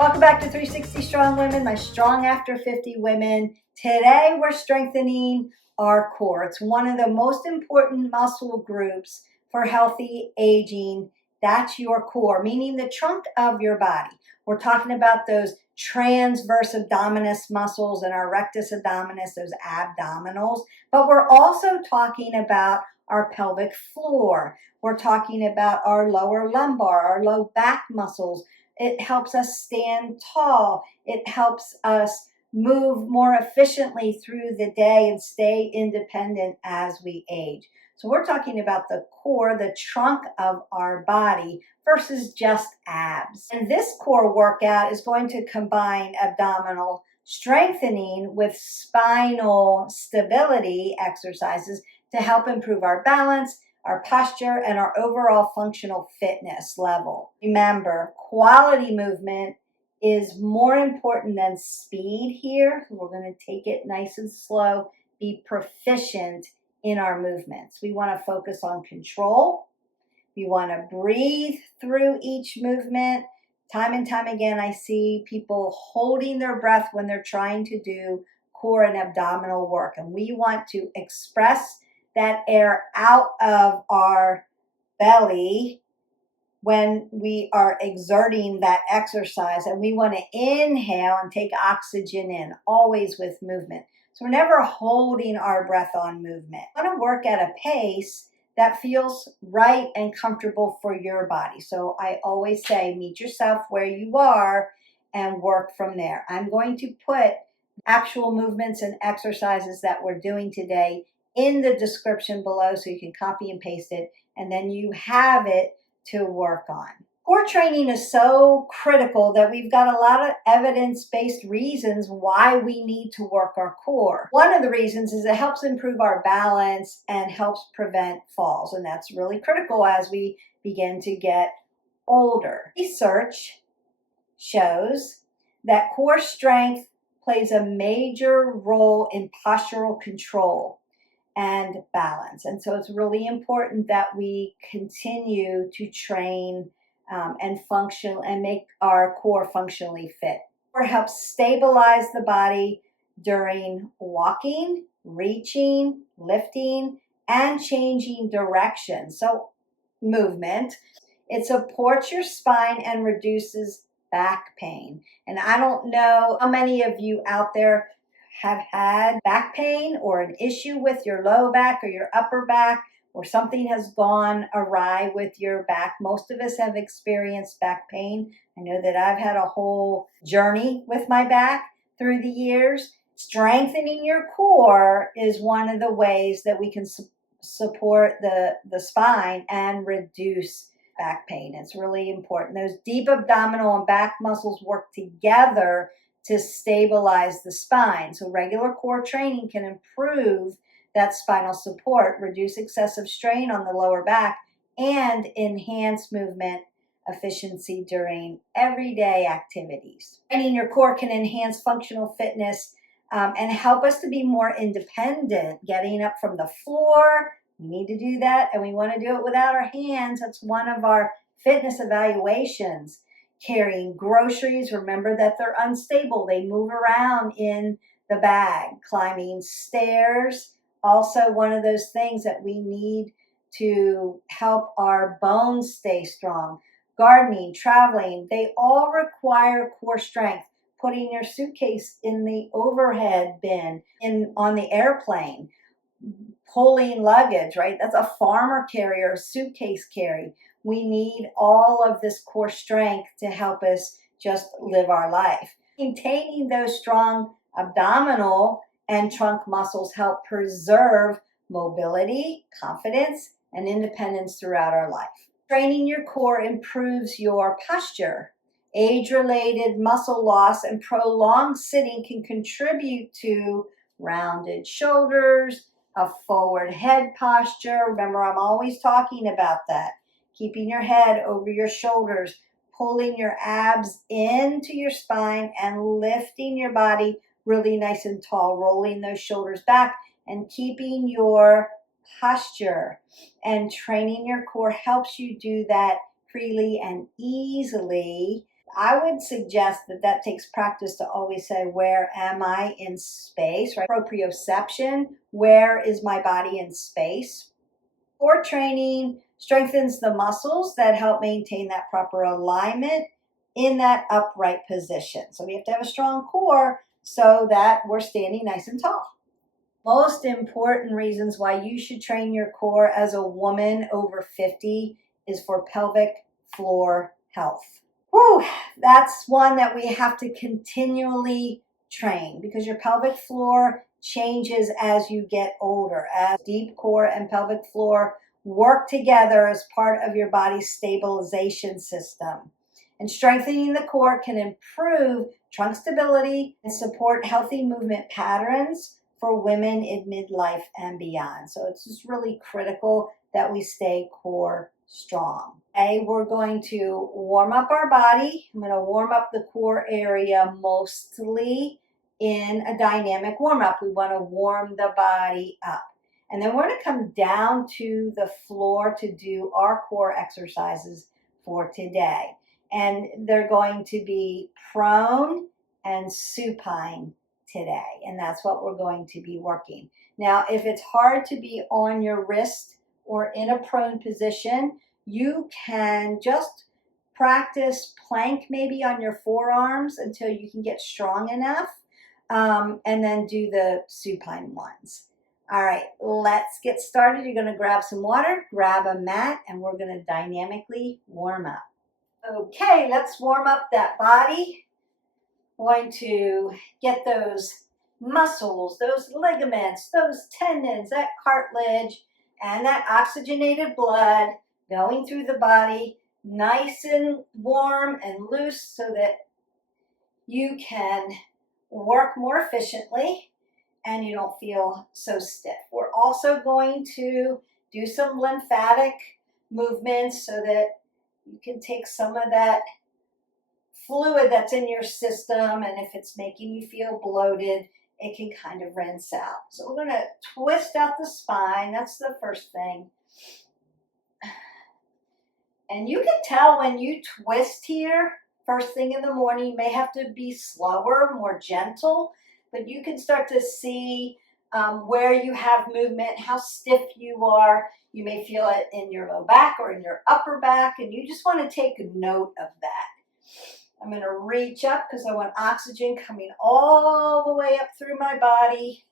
Welcome back to 360 Strong Women, my Strong After 50 women. Today we're strengthening our core. It's one of the most important muscle groups for healthy aging. That's your core, meaning the trunk of your body. We're talking about those transverse abdominis muscles and our rectus abdominis, those abdominals, but we're also talking about our pelvic floor. We're talking about our lower lumbar, our low back muscles. It helps us stand tall. It helps us move more efficiently through the day and stay independent as we age. So we're talking about the core, the trunk of our body versus just abs. And this core workout is going to combine abdominal strengthening with spinal stability exercises to help improve our balance, our posture, and our overall functional fitness level. Remember, quality movement is more important than speed here. We're going to take it nice and slow, be proficient in our movements. We want to focus on control. We want to breathe through each movement. Time and time again, I see people holding their breath when they're trying to do core and abdominal work, and we want to express that air out of our belly when we are exerting that exercise, and we want to inhale and take oxygen in, always with movement. So we're never holding our breath on movement. I want to work at a pace that feels right and comfortable for your body. So I always say, meet yourself where you are and work from there. I'm going to put actual movements and exercises that we're doing today in the description below so you can copy and paste it, and then you have it to work on. Core training is so critical that we've got a lot of evidence-based reasons why we need to work our core. One of the reasons is it helps improve our balance and helps prevent falls, and that's really critical as we begin to get older. Research shows that core strength plays a major role in postural control and balance. And so it's really important that we continue to train and function and make our core functionally fit. Core helps stabilize the body during walking, reaching, lifting, and changing direction. So movement. It supports your spine and reduces back pain. And I don't know how many of you out there have had back pain or an issue with your low back or your upper back, or something has gone awry with your back. Most of us have experienced back pain. I know that I've had a whole journey with my back through the years. Strengthening your core is one of the ways that we can support the spine and reduce back pain. It's really important. Those deep abdominal and back muscles work together to stabilize the spine. So regular core training can improve that spinal support, reduce excessive strain on the lower back, and enhance movement efficiency during everyday activities. Training your core can enhance functional fitness and help us to be more independent. Getting up from the floor, we need to do that, and we want to do it without our hands. That's one of our fitness evaluations. Carrying groceries, remember that they're unstable. They move around in the bag. Climbing stairs, also one of those things that we need to help our bones stay strong. Gardening, traveling, they all require core strength. Putting your suitcase in the overhead bin on the airplane. Pulling luggage, right? That's a farmer carrier, suitcase carry. We need all of this core strength to help us just live our life. Maintaining those strong abdominal and trunk muscles help preserve mobility, confidence, and independence throughout our life. Training your core improves your posture. Age-related muscle loss and prolonged sitting can contribute to rounded shoulders, a forward head posture. Remember, I'm always talking about that. Keeping your head over your shoulders, pulling your abs into your spine and lifting your body really nice and tall, rolling those shoulders back and keeping your posture. And training your core helps you do that freely and easily I would suggest that that takes practice to always say, where am I in space, right? Proprioception, where is my body in space? Core training strengthens the muscles that help maintain that proper alignment in that upright position. So we have to have a strong core so that we're standing nice and tall. Most important reasons why you should train your core as a woman over 50 is for pelvic floor health. Whew, that's one that we have to continually train because your pelvic floor changes as you get older, as deep core and pelvic floor work together as part of your body's stabilization system. And strengthening the core can improve trunk stability and support healthy movement patterns for women in midlife and beyond. So it's just really critical that we stay core strong. Okay, we're going to warm up our body. I'm going to warm up the core area mostly in a dynamic warm up. We want to warm the body up. And then we're going to come down to the floor to do our core exercises for today. And they're going to be prone and supine today. And that's what we're going to be working. Now, if it's hard to be on your wrist or in a prone position, you can just practice plank maybe on your forearms until you can get strong enough, and then do the supine ones. All right, let's get started. You're going to grab some water, grab a mat, and we're going to dynamically warm up. Okay, let's warm up that body. Going to get those muscles, those ligaments, those tendons, that cartilage, and that oxygenated blood going through the body nice and warm and loose so that you can work more efficiently and you don't feel so stiff. We're also going to do some lymphatic movements so that you can take some of that fluid that's in your system, and if it's making you feel bloated, it can kind of rinse out. So we're going to twist out the spine. That's the first thing. And you can tell when you twist here, first thing in the morning, you may have to be slower, more gentle, but you can start to see where you have movement, how stiff you are. You may feel it in your low back or in your upper back, and you just want to take note of that. I'm going to reach up because I want oxygen coming all the way up through my body.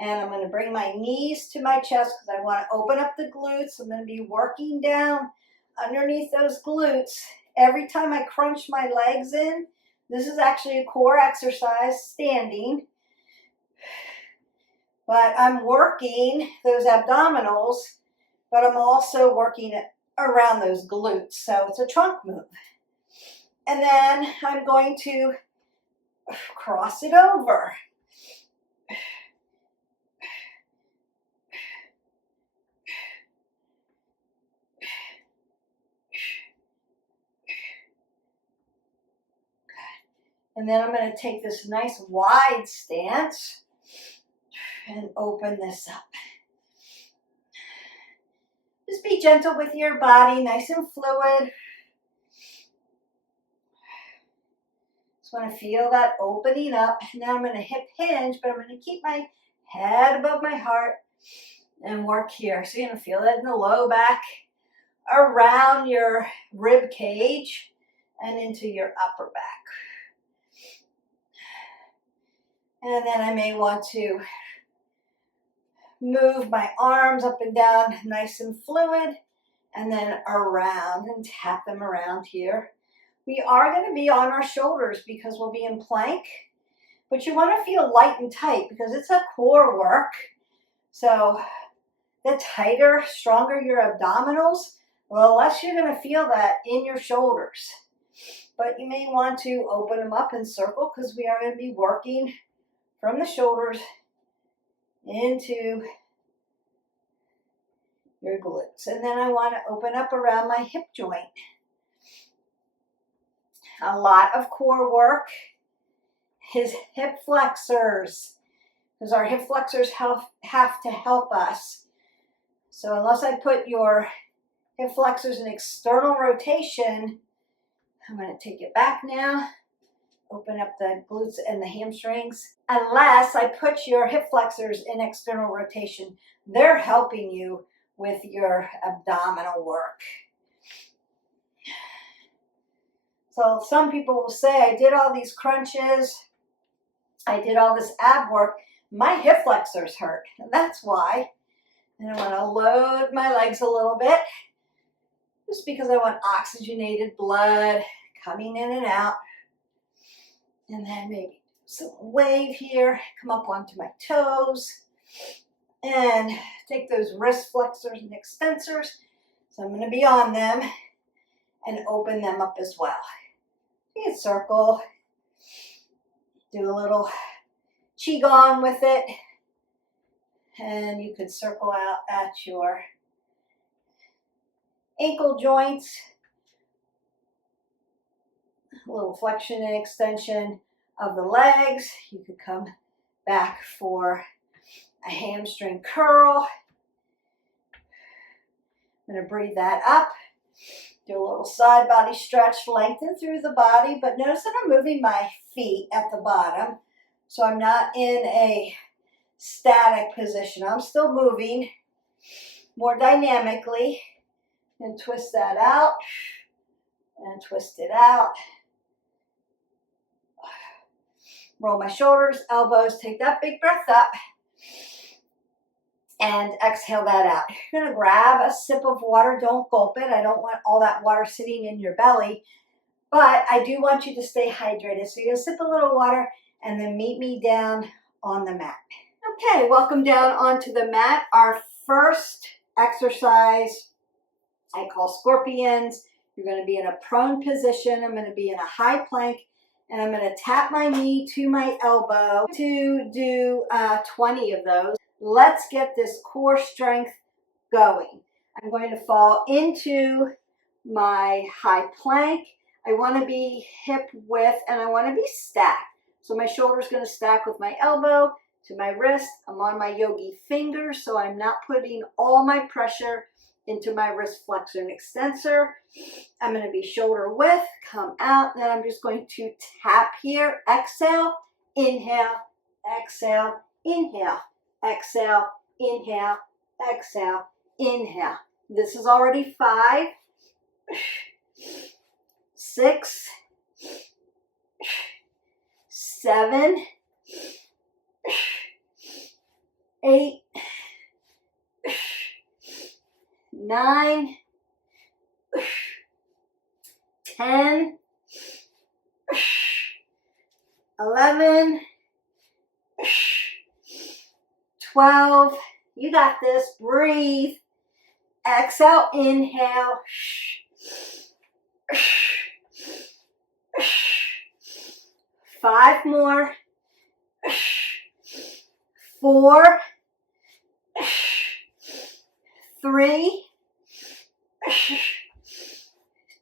And I'm going to bring my knees to my chest because I want to open up the glutes. I'm going to be working down underneath those glutes. Every time I crunch my legs in, this is actually a core exercise, standing. But I'm working those abdominals, but I'm also working it around those glutes. So it's a trunk move. And then I'm going to cross it over. And then I'm going to take this nice wide stance and open this up. Just be gentle with your body, nice and fluid. Just want to feel that opening up. Now I'm going to hip hinge, but I'm going to keep my head above my heart and work here. So you're going to feel it in the low back, around your rib cage, and into your upper back. And then I may want to move my arms up and down nice and fluid, and then around and tap them around here. We are going to be on our shoulders because we'll be in plank, but you want to feel light and tight because it's a core work. So the tighter, stronger your abdominals, the less you're going to feel that in your shoulders. But you may want to open them up and circle because we are going to be working from the shoulders into your glutes. And then I want to open up around my hip joint. A lot of core work is hip flexors because our hip flexors have to help us. So unless I put your hip flexors and external rotation. I'm going to take it back now. Open up the glutes and the hamstrings. Unless I put your hip flexors in external rotation, they're helping you with your abdominal work. So some people will say, I did all these crunches, I did all this ab work, my hip flexors hurt. And that's why. And I want to load my legs a little bit, just because I want oxygenated blood coming in and out. And then maybe some wave here, come up onto my toes, and take those wrist flexors and extensors. So I'm going to be on them and open them up as well. You can circle, do a little Qigong with it, and you can circle out at your ankle joints, a little flexion and extension of the legs. You could come back for a hamstring curl. I'm going to breathe that up. Do a little side body stretch, lengthen through the body, but notice that I'm moving my feet at the bottom, so I'm not in a static position. I'm still moving more dynamically. And twist that out, and twist it out. Roll my shoulders, elbows, take that big breath up, and exhale that out. You're going to grab a sip of water. Don't gulp it. I don't want all that water sitting in your belly, but I do want you to stay hydrated. So you're going to sip a little water and then meet me down on the mat. Okay, welcome down onto the mat. Our first exercise I call scorpions. You're going to be in a prone position. I'm going to be in a high plank, and I'm going to tap my knee to my elbow to do 20 of those. Let's get this core strength going. I'm going to fall into my high plank. I want to be hip width, and I want to be stacked. So my shoulder's going to stack with my elbow to my wrist. I'm on my yogi fingers, so I'm not putting all my pressure into my wrist flexor and extensor. I'm going to be shoulder width, come out, and then I'm just going to tap here. Exhale, inhale, exhale, inhale, exhale, inhale, exhale, inhale. This is already 5, 6, 7, 8, 9, 10, 11, 12. You got this. Breathe. Exhale, inhale. 5 more. 4, 3,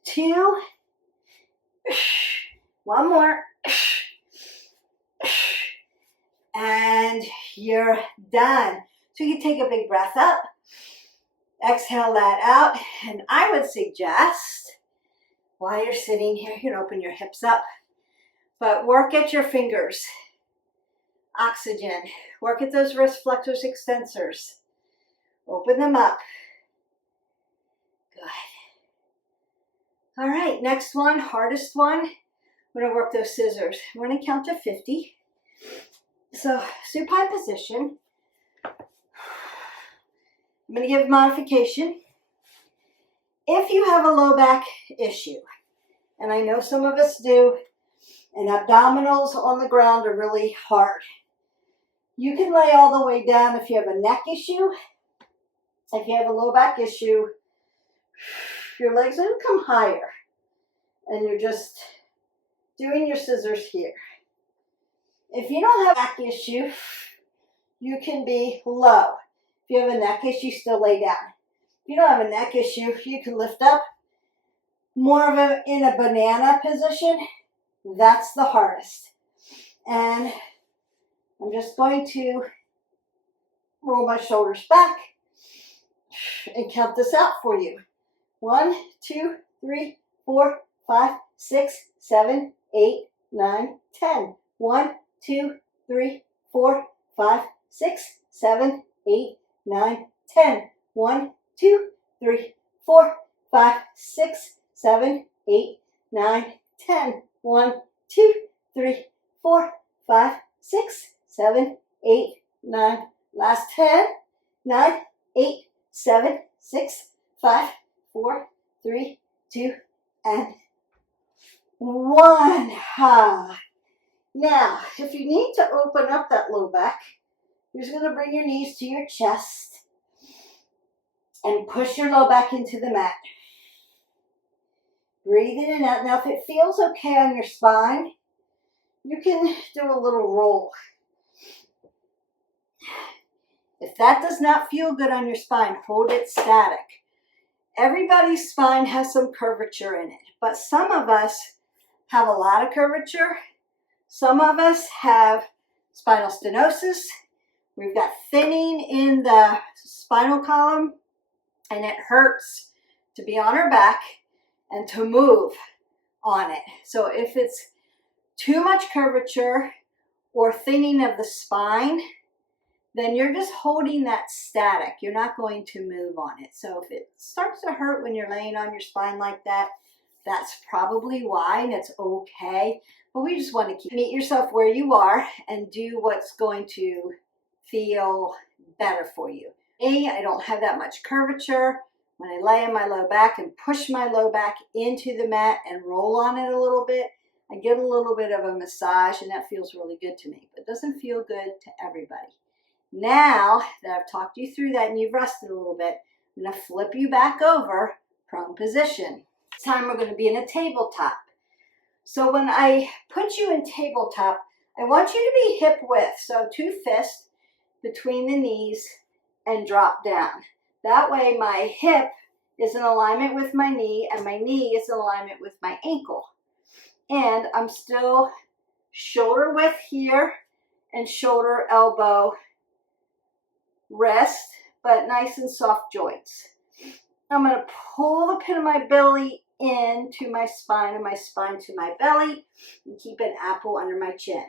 2, 1 more, and you're done. So you take a big breath up, exhale that out, and I would suggest while you're sitting here, you can open your hips up, but work at your fingers. Oxygen. Work at those wrist flexors, extensors. Open them up. Good. All right, next one, hardest one. We're going to work those scissors. We're going to count to 50. So, supine position. I'm going to give modification. If you have a low back issue, and I know some of us do, and abdominals on the ground are really hard, you can lay all the way down if you have a neck issue. If you have a low back issue, your legs are going to come higher, and you're just doing your scissors here. If you don't have a back issue, you can be low. If you have a neck issue, still lay down. If you don't have a neck issue, you can lift up more of a in a banana position. That's the hardest. And I'm just going to roll my shoulders back and count this out for you. 1, 2, 3, 4, 5, 6, 7, 8, 9, 10. 1, 2, 3, 4, 5, 6, 7, 8, 9, 10. 1, 2, 3, 4, 5, 6, 7, 8, 9, 10. 1, 2, 3, 4, 5, 6, 7, 8, 9. Last 10. 9, 8, 7, 6, 5, 4, 3, 2, and 1. Now, if you need to open up that low back, you're just going to bring your knees to your chest and push your low back into the mat. Breathe in and out. Now, if it feels okay on your spine, you can do a little roll. If that does not feel good on your spine, hold it static. Everybody's spine has some curvature in it, but some of us have a lot of curvature. Some of us have spinal stenosis. We've got thinning in the spinal column, and it hurts to be on our back and to move on it. So if it's too much curvature or thinning of the spine, then you're just holding that static. You're not going to move on it. So if it starts to hurt when you're laying on your spine like that, that's probably why, and it's okay. But we just want to meet yourself where you are and do what's going to feel better for you. Me, I don't have that much curvature. When I lay on my low back and push my low back into the mat and roll on it a little bit, I get a little bit of a massage, and that feels really good to me. But it doesn't feel good to everybody. Now that I've talked you through that and you've rested a little bit, I'm going to flip you back over, prone position. This time we're going to be in a tabletop. So when I put you in tabletop, I want you to be hip width. So 2 fists between the knees and drop down. That way my hip is in alignment with my knee and my knee is in alignment with my ankle. And I'm still shoulder width here and shoulder, elbow, wrist, but nice and soft joints. I'm going to pull the pit of my belly into my spine and my spine to my belly and keep an apple under my chin.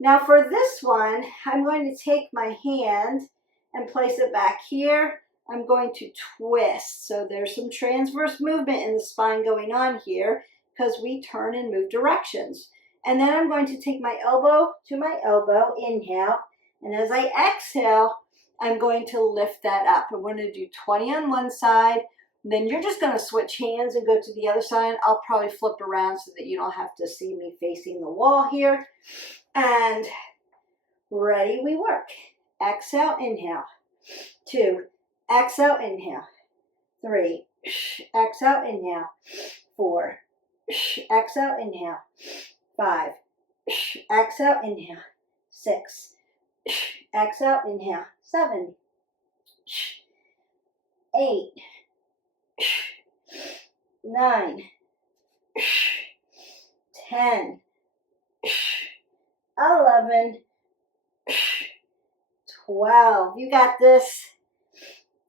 Now for this one, I'm going to take my hand and place it back here. I'm going to twist. So there's some transverse movement in the spine going on here because we turn and move directions. And then I'm going to take my elbow to my elbow, inhale, and as I exhale, I'm going to lift that up. I'm going to do 20 on one side. Then you're just going to switch hands and go to the other side. I'll probably flip around so that you don't have to see me facing the wall here. And ready, we work. Exhale, inhale. 2, exhale, inhale. 3, exhale, inhale. 4, exhale, inhale. 5, exhale, inhale. 6, exhale, inhale. 7, 8, 9, 10, 11, 12. You got this.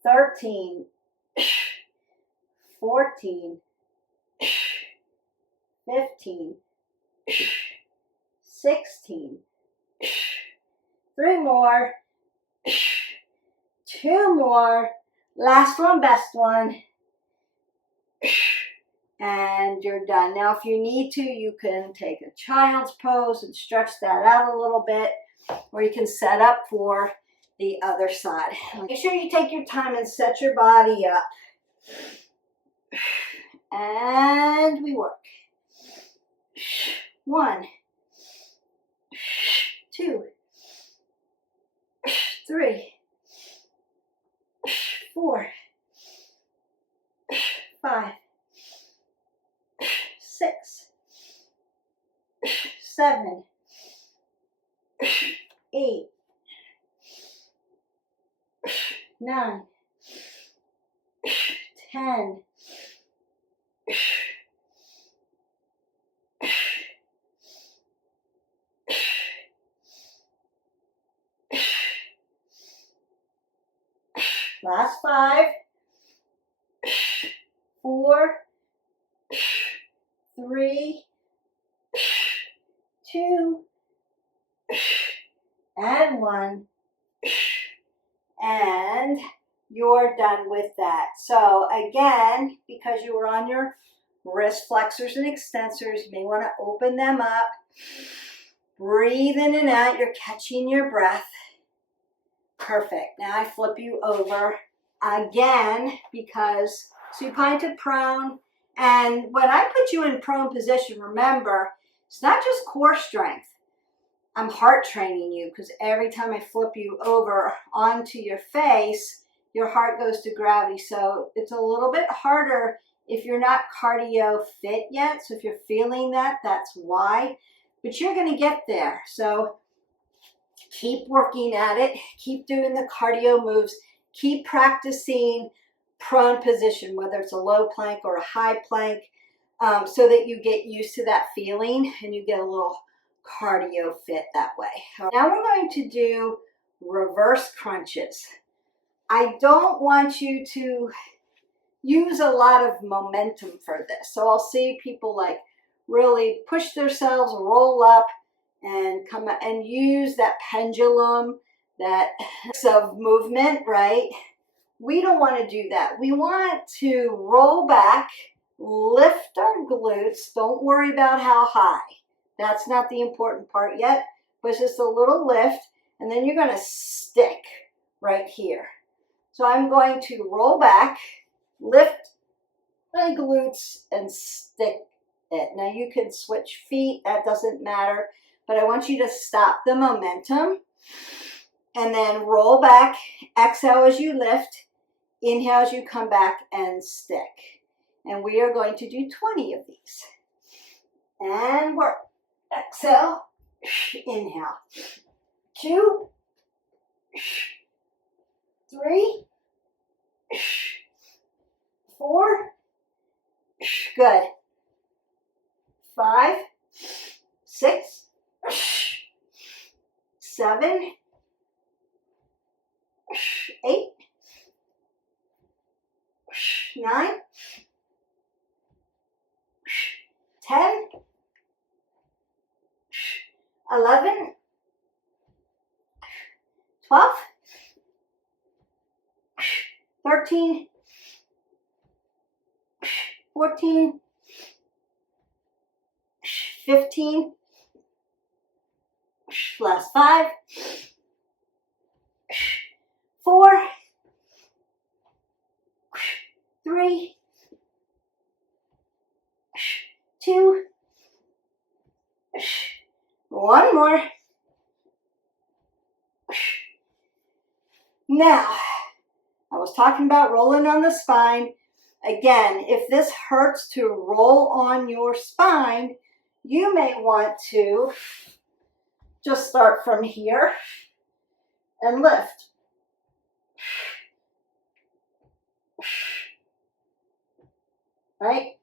13, 14, 15, 16. 3 more. 2 more. Last one, best one. And you're done. Now, if you need to, you can take a child's pose and stretch that out a little bit, or you can set up for the other side. Make sure you take your time and set your body up. And we work. 1, 2, 3, 4, 5, 6, 7, 8, 9, 10, 5, 4, 3, 2, and 1. And you're done with that. So again, because you were on your wrist flexors and extensors, you may want to open them up. Breathe in and out. You're catching your breath. Perfect. Now I flip you over again because supine to prone. And when I put you in prone position, remember, it's not just core strength. I'm heart training you because every time I flip you over onto your face, your heart goes to gravity. So it's a little bit harder if you're not cardio fit yet. So if you're feeling that, that's why. But you're going to get there. So keep working at it. Keep doing the cardio moves. Keep practicing prone position, whether it's a low plank or a high plank, so that you get used to that feeling and you get a little cardio fit that way. Now we're going to do reverse crunches. I don't want you to use a lot of momentum for this. So I'll see people like really push themselves, roll up, and come out and use that pendulum, that of movement, right? We don't want to do that. We want to roll back, lift our glutes. Don't worry about how high. That's not the important part yet, but it's just a little lift, and then you're going to stick right here. So I'm going to roll back, lift my glutes, and stick it. Now you can switch feet, that doesn't matter, but I want you to stop the momentum, and then roll back, exhale as you lift, inhale as you come back and stick. And we are going to do 20 of these. And work. Exhale, inhale. 2, 3, 4, good. 5, 6, 7, 8, 9, 10, 11, 12, 13, 14, 15, last 5, 4, 3, 2, 1 more. Now, I was talking about rolling on the spine. Again, if this hurts to roll on your spine, you may want to just start from here and lift. Right?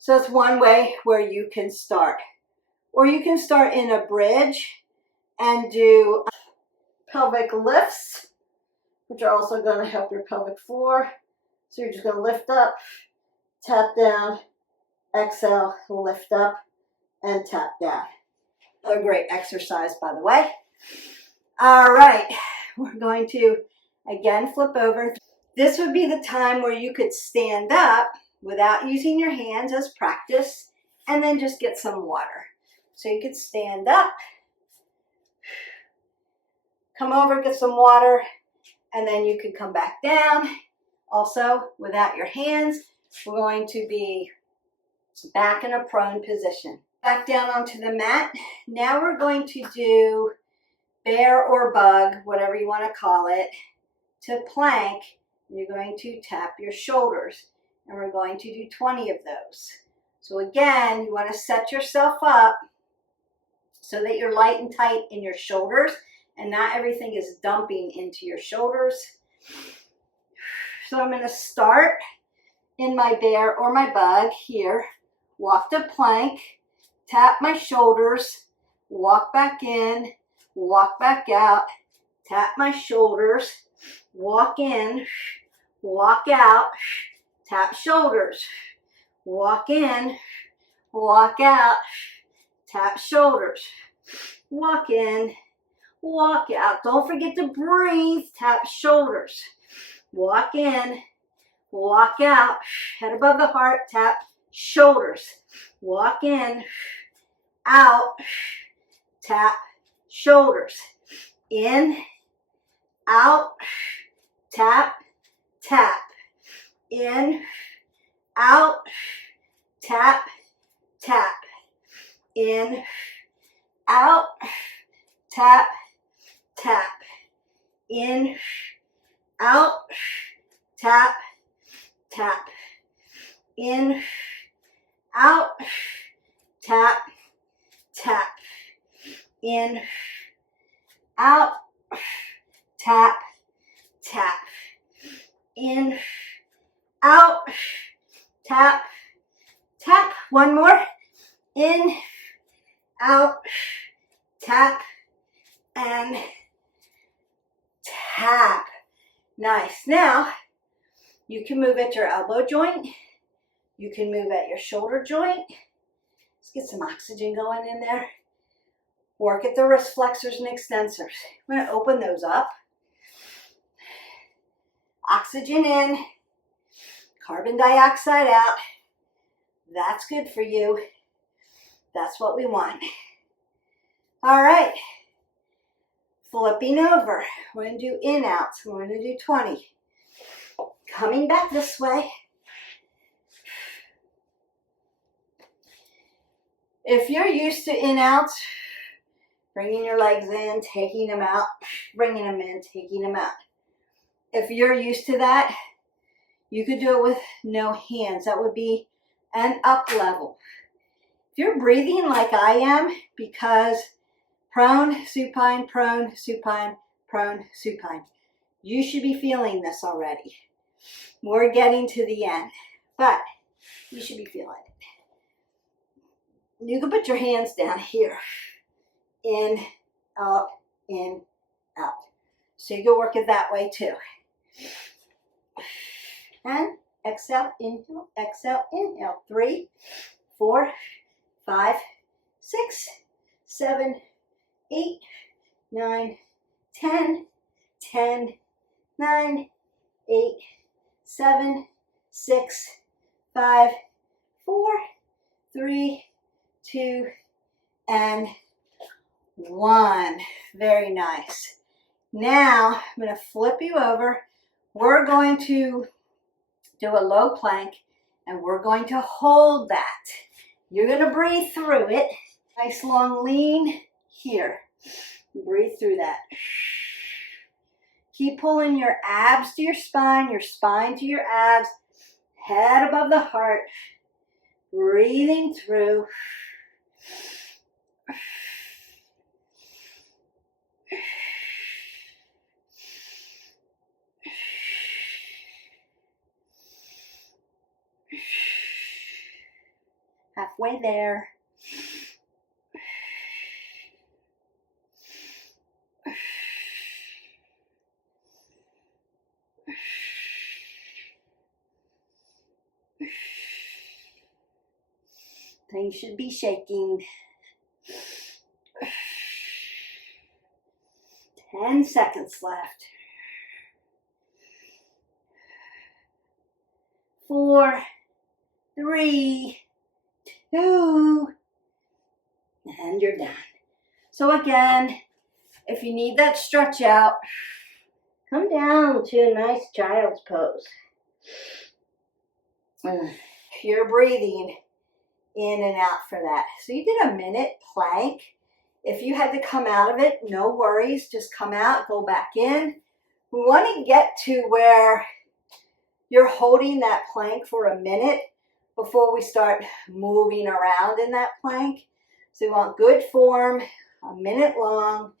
So it's one way where you can start. Or you can start in a bridge and do pelvic lifts, which are also going to help your pelvic floor. So you're just going to lift up, tap down, exhale, lift up, and tap down. A great exercise, by the way. All right, we're going to again flip over. This would be the time where you could stand up without using your hands as practice, and then just get some water. So you could stand up, come over, get some water, and then you could come back down. Also, without your hands, we're going to be back in a prone position. Back down onto the mat. Now we're going to do bear or bug, whatever you want to call it, to plank. You're going to tap your shoulders, and we're going to do 20 of those. So again, you want to set yourself up so that you're light and tight in your shoulders and not everything is dumping into your shoulders. So I'm going to start in my bear or my bug here, walk to plank, tap my shoulders, walk back in, walk back out, tap my shoulders, walk in, walk out, tap shoulders, walk in, walk out, tap shoulders, walk in, walk out. Don't forget to breathe, tap shoulders, walk in, walk out, head above the heart, tap shoulders, walk in, out, tap shoulders, in, out, tap, tap, in, out, tap, tap, in, out, tap, tap, in, out, tap, tap, in, out, tap, tap, in, out, tap, tap, in, out, tap, tap. One more. In, out, tap, and tap. Nice. Now, you can move at your elbow joint. You can move at your shoulder joint. Let's get some oxygen going in there. Work at the wrist flexors and extensors. I'm going to open those up. Oxygen in, carbon dioxide out. That's good for you. That's what we want. All right. Flipping over. We're going to do in, out. So we're going to do 20. Coming back this way. If you're used to in, out, bringing your legs in, taking them out, bringing them in, taking them out. If you're used to that, you could do it with no hands. That would be an up level. If you're breathing like I am, because prone, supine, prone, supine, prone, supine, you should be feeling this already. We're getting to the end, but you should be feeling it. You can put your hands down here. In, out, out. So you can work it that way too. And exhale, inhale, exhale, inhale. 3, 4, 5, 6, 7, 8, 9, 10, 10, 9, 8, 7, 6, 5, 4, 3, 2, and 1. Very nice. Now, I'm going to flip you over. We're going to do a low plank, and we're going to hold that. You're going to breathe through it. Nice long lean here. Breathe through that. Keep pulling your abs to your spine to your abs, head above the heart. Breathing through. Halfway there. Things should be shaking. 10 seconds left. 4, 3, 2, and you're done. So again, if you need that stretch out, come down to a nice child's pose. You're breathing in and out for that. So you did a minute plank. If you had to come out of it, no worries. Just come out, go back in. We want to get to where you're holding that plank for a minute before we start moving around in that plank. So you want good form, a minute long.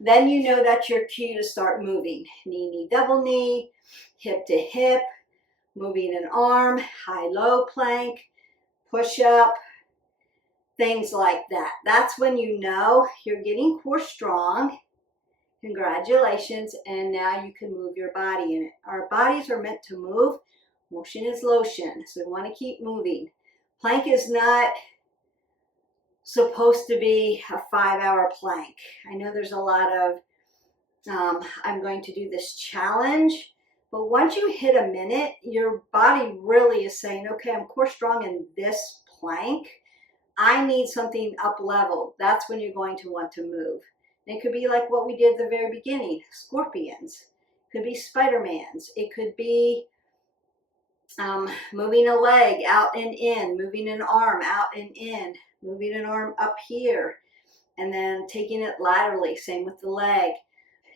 Then you know that's your cue to start moving. Knee, knee, double knee, hip to hip, moving an arm, high-low plank, push up, things like that. That's when you know you're getting core strong. Congratulations, and now you can move your body in it. Our bodies are meant to move. Motion is lotion, so we want to keep moving. Plank is not supposed to be a 5-hour plank. I know there's a lot of, I'm going to do this challenge, but once you hit a minute, your body really is saying, okay, I'm core strong in this plank. I need something up level. That's when you're going to want to move. And it could be like what we did at the very beginning, scorpions. It could be Spider-Mans. It could be moving a leg out and in, moving an arm out and in, moving an arm up here, and then taking it laterally, same with the leg.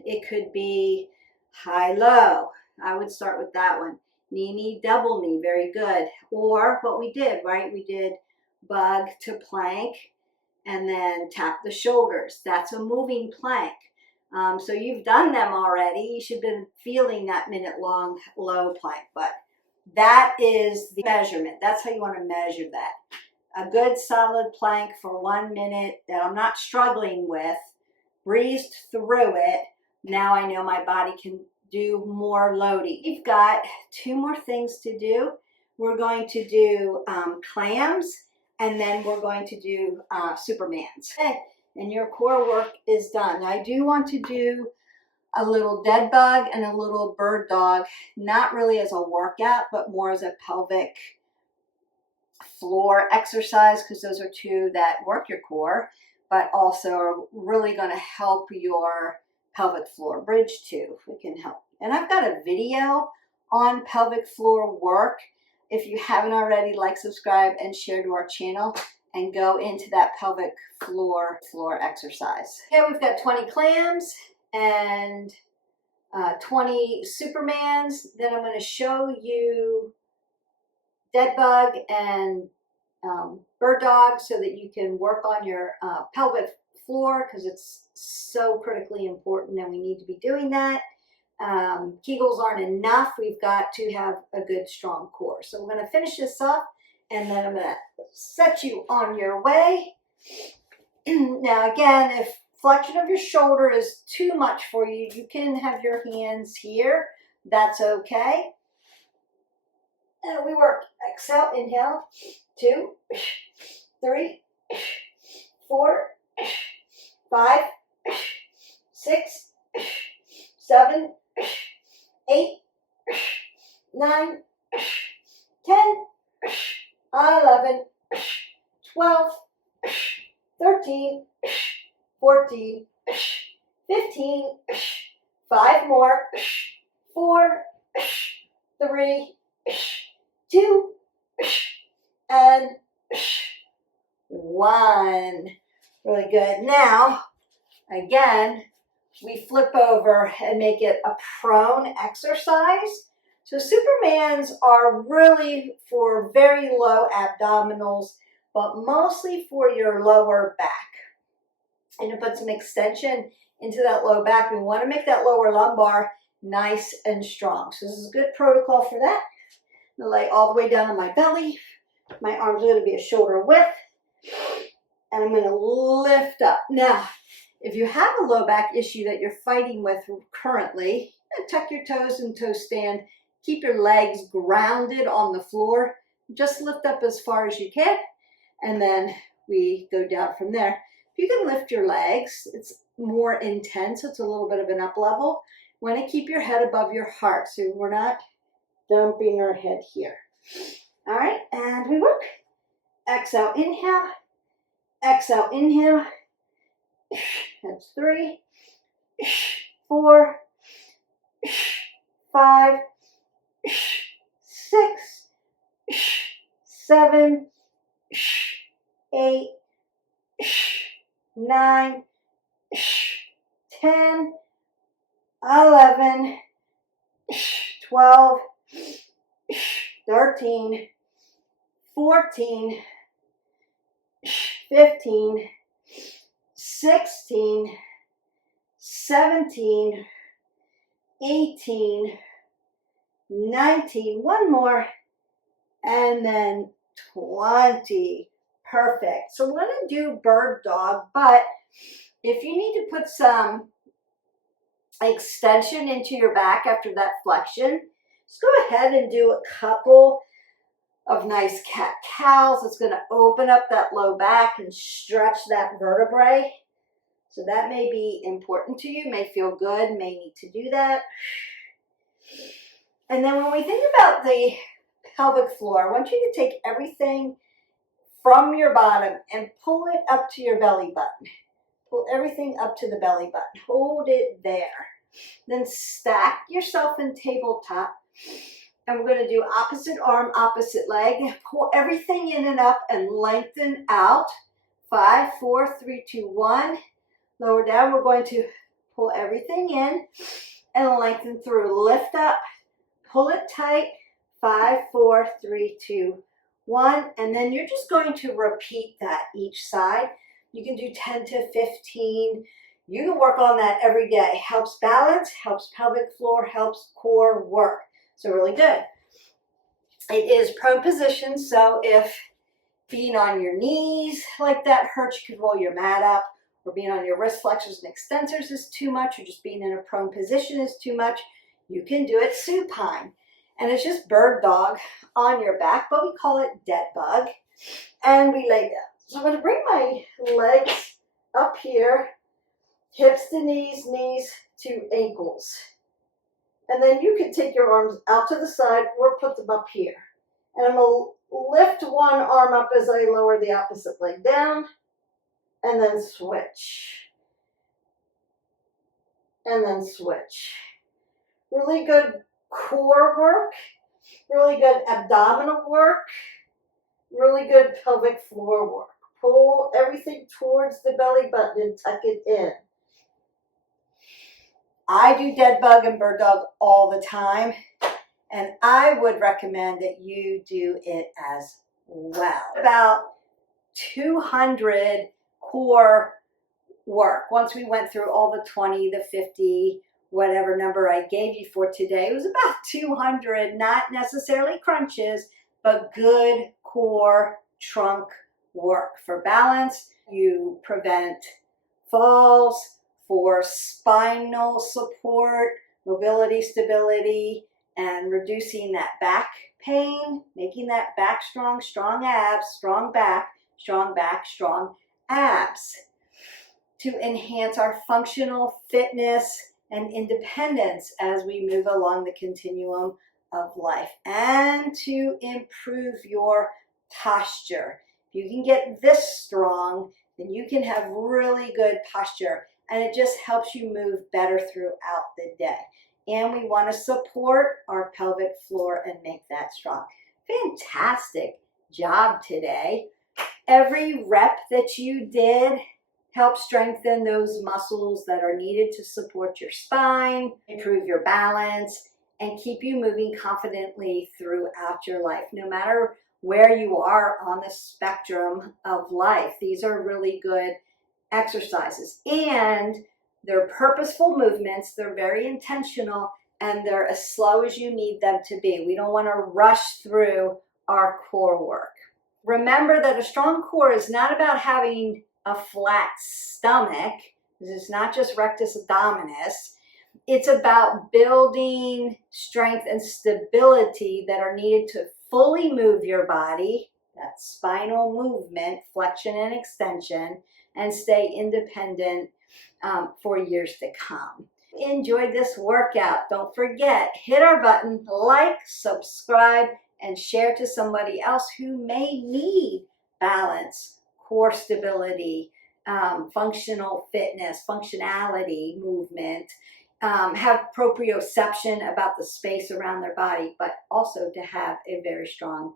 It could be high-low. I would start with that one. Knee, double knee, very good. Or what we did, right? We did bug to plank and then tap the shoulders. That's a moving plank. So you've done them already. You should have been feeling that minute-long low plank, but that is the measurement. That's how you want to measure that. A good solid plank for 1 minute that I'm not struggling with, breezed through it. Now I know my body can do more loading. We've got 2 more things to do. We're going to do clams, and then we're going to do Supermans. Okay. And your core work is done. Now, I do want to do a little dead bug and a little bird dog, not really as a workout, but more as a pelvic floor exercise, because those are 2 that work your core, but also are really going to help your pelvic floor bridge too. We can help. And I've got a video on pelvic floor work. If you haven't already, like, subscribe, and share to our channel, and go into that pelvic floor exercise. Okay, we've got 20 clams and 20 Supermans. Then I'm going to show you dead bug and bird dog so that you can work on your pelvic floor, because it's so critically important and we need to be doing that. Kegels aren't enough. We've got to have a good strong core. So we're going to finish this up, and then I'm going to set you on your way. Now again, if flexion of your shoulder is too much for you, you can have your hands here. That's okay. And we work. Exhale, inhale, 2, 3, 4, 5, 6, 7, 8, 9, 10, 11, 12, 13, 14, 15, 5 more, 4, 3, 2, and 1. Really good. Now, again, we flip over and make it a prone exercise. So Supermans are really for very low abdominals, but mostly for your lower back. And to put some extension into that low back, we want to make that lower lumbar nice and strong. So this is a good protocol for that. I'm going to lay all the way down on my belly. My arms are going to be a shoulder width. And I'm going to lift up. Now, if you have a low back issue that you're fighting with currently, tuck your toes in toe stand. Keep your legs grounded on the floor. Just lift up as far as you can, and then we go down from there. If you can lift your legs, it's more intense. It's a little bit of an up level. You want to keep your head above your heart, so we're not dumping our head here. All right, and we work. Exhale, inhale. Exhale, inhale. That's 3, 4, 5, 6, 7, 8, 9, 10, 11, 12, 13, 14, 15, 16, 17, 18, 19, one more, and then 20. Perfect. So we're going to do bird dog, but if you need to put some extension into your back after that flexion. Just go ahead and do a couple of nice cat-cows. It's going to open up that low back and stretch that vertebrae. So that may be important to you, may feel good, may need to do that. And then when we think about the pelvic floor, I want you to take everything from your bottom and pull it up to your belly button. Pull everything up to the belly button. Hold it there. Then stack yourself in tabletop. And we're going to do opposite arm, opposite leg. Pull everything in and up and lengthen out. 5, 4, 3, 2, 1. Lower down. We're going to pull everything in and lengthen through. Lift up. Pull it tight. 5, 4, 3, 2, 1. And then you're just going to repeat that each side. You can do 10 to 15. You can work on that every day. Helps balance, helps pelvic floor, helps core work. So really good. It is prone position, so if being on your knees like that hurts, you could roll your mat up, or being on your wrist flexors and extensors is too much, or just being in a prone position is too much, you can do it supine. And it's just bird dog on your back, but we call it dead bug. And we lay down. So I'm going to bring my legs up here, hips to knees, knees to ankles. And then you can take your arms out to the side or put them up here. And I'm going to lift one arm up as I lower the opposite leg down. And then switch. And then switch. Really good core work. Really good abdominal work. Really good pelvic floor work. Pull everything towards the belly button and tuck it in. I do dead bug and bird dog all the time, and I would recommend that you do it as well. About 200 core work. Once we went through all the 20, the 50, whatever number I gave you for today, it was about 200, not necessarily crunches, but good core trunk work. For balance, you prevent falls, for spinal support, mobility, stability, and reducing that back pain, making that back strong, strong abs, strong back, strong abs, to enhance our functional fitness and independence as we move along the continuum of life, and to improve your posture. If you can get this strong, then you can have really good posture, and it just helps you move better throughout the day. And we want to support our pelvic floor and make that strong. Fantastic job today. Every rep that you did helped strengthen those muscles that are needed to support your spine, improve your balance, and keep you moving confidently throughout your life. No matter where you are on the spectrum of life, these are really good exercises. And they're purposeful movements, they're very intentional, and they're as slow as you need them to be. We don't want to rush through our core work. Remember that a strong core is not about having a flat stomach. It's not just rectus abdominis. It's about building strength and stability that are needed to fully move your body, that spinal movement, flexion and extension, and stay independent for years to come. Enjoyed this workout. Don't forget, hit our button, like, subscribe, and share to somebody else who may need balance, core stability, functional fitness, functionality, movement, have proprioception about the space around their body, but also to have a very strong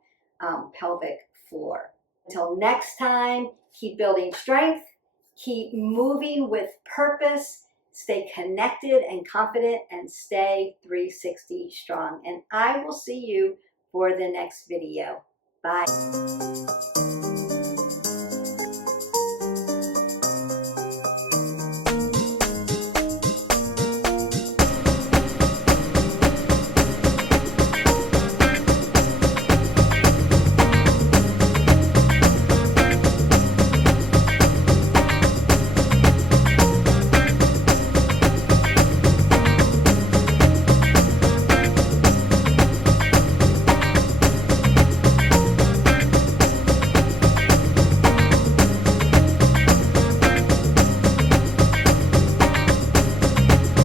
pelvic floor. Until next time, keep building strength, keep moving with purpose, stay connected and confident, and stay 360 strong. And I will see you for the next video. Bye.